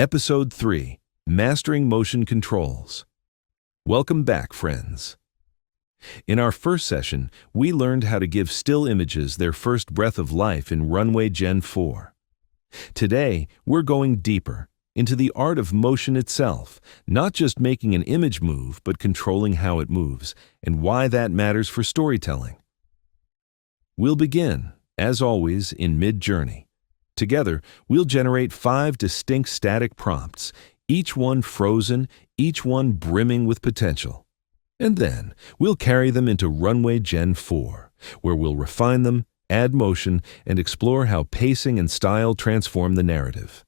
Episode 3, Mastering Motion Controls. Welcome back, friends. In our first session, we learned how to give still images their first breath of life in Runway Gen-4. Today, we're going deeper into the art of motion itself, not just making an image move, but controlling how it moves and why that matters for storytelling. We'll begin, as always, in MidJourney. Together, we'll generate 5 distinct static prompts, each one frozen, each one brimming with potential. And then, we'll carry them into Runway Gen-4, where we'll refine them, add motion, and explore how pacing and style transform the narrative.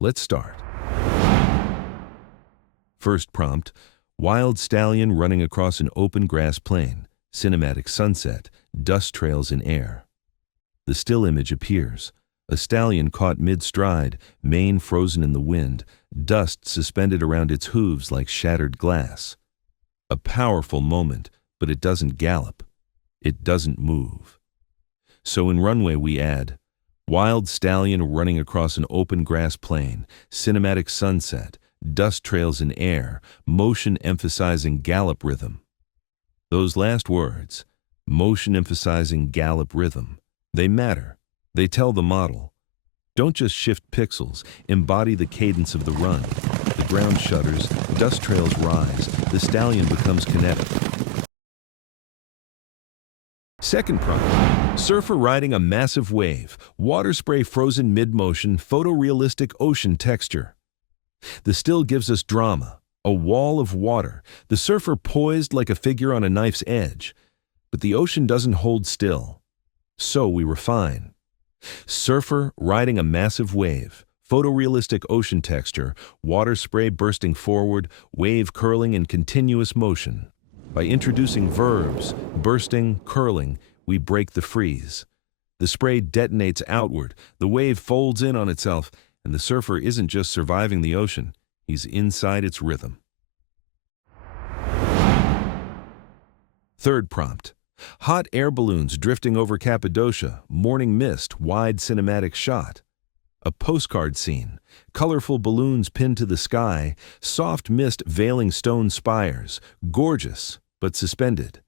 Let's start. First prompt, wild stallion running across an open grass plain, cinematic sunset, dust trails in air. The still image appears. A stallion caught mid-stride, mane frozen in the wind, dust suspended around its hooves like shattered glass. A powerful moment, but it doesn't gallop. It doesn't move. So in Runway we add, wild stallion running across an open grass plain, cinematic sunset, dust trails in air, motion emphasizing gallop rhythm. Those last words, motion emphasizing gallop rhythm, they matter. They tell the model. Don't just shift pixels, embody the cadence of the run. The ground shudders, dust trails rise, the stallion becomes kinetic. Second prompt, surfer riding a massive wave, water spray frozen mid-motion, photorealistic ocean texture. The still gives us drama, a wall of water, the surfer poised like a figure on a knife's edge. But the ocean doesn't hold still. So we refine. Surfer riding a massive wave, photorealistic ocean texture, water spray bursting forward, wave curling in continuous motion. By introducing verbs, bursting, curling, we break the freeze. The spray detonates outward, the wave folds in on itself, and the surfer isn't just surviving the ocean, he's inside its rhythm. Third prompt. Hot air balloons drifting over Cappadocia, morning mist, wide cinematic shot. A postcard scene, colorful balloons pinned to the sky, soft mist veiling stone spires, gorgeous but suspended.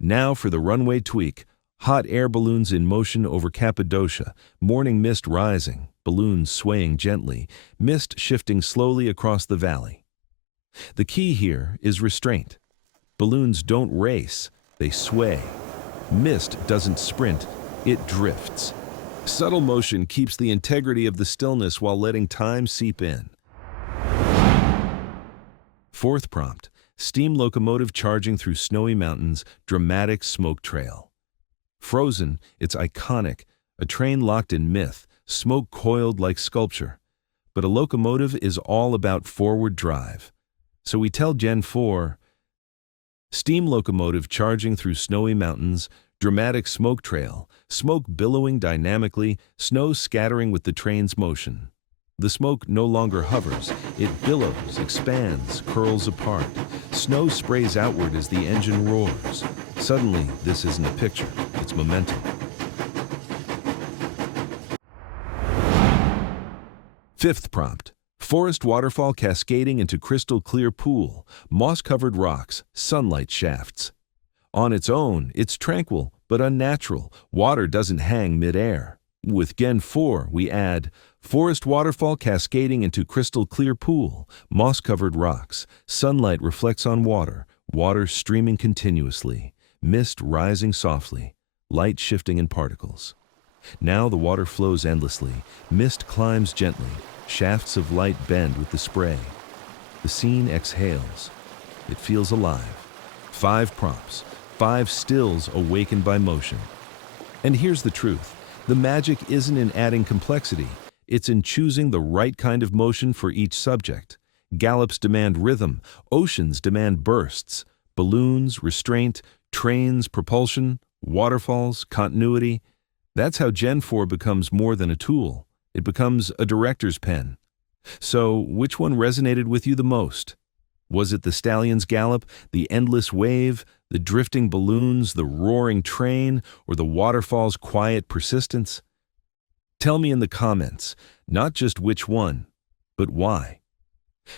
Now for the runway tweak, hot air balloons in motion over Cappadocia, morning mist rising, balloons swaying gently, mist shifting slowly across the valley. The key here is restraint. Balloons don't race, they sway. Mist doesn't sprint, it drifts. Subtle motion keeps the integrity of the stillness while letting time seep in. Fourth prompt, steam locomotive charging through snowy mountains, dramatic smoke trail. Frozen, it's iconic, a train locked in myth, smoke coiled like sculpture. But a locomotive is all about forward drive. So we tell Gen-4, steam locomotive charging through snowy mountains, dramatic smoke trail, smoke billowing dynamically, snow scattering with the train's motion. The smoke no longer hovers, it billows, expands, curls apart. Snow sprays outward as the engine roars. Suddenly, this isn't a picture, it's momentum. Fifth prompt. Forest waterfall cascading into crystal clear pool, moss-covered rocks, sunlight shafts. On its own, it's tranquil but unnatural. Water doesn't hang mid-air. With Gen-4, we add forest waterfall cascading into crystal clear pool, moss-covered rocks, sunlight reflects on water, water streaming continuously, mist rising softly, light shifting in particles. Now the water flows endlessly, mist climbs gently, shafts of light bend with the spray. The scene exhales. It feels alive. 5 prompts, 5 stills awakened by motion. And here's the truth. The magic isn't in adding complexity. It's in choosing the right kind of motion for each subject. Gallops demand rhythm. Oceans demand bursts. Balloons, restraint, trains, propulsion, waterfalls, continuity. That's how Gen-4 becomes more than a tool. It becomes a director's pen. So, which one resonated with you the most? Was it the stallion's gallop, the endless wave, the drifting balloons, the roaring train, or the waterfall's quiet persistence? Tell me in the comments, not just which one, but why.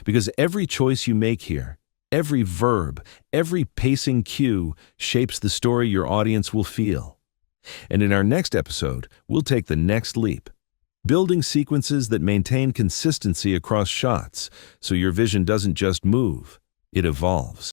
Because every choice you make here, every verb, every pacing cue shapes the story your audience will feel. And in our next episode, we'll take the next leap, building sequences that maintain consistency across shots, so your vision doesn't just move, it evolves.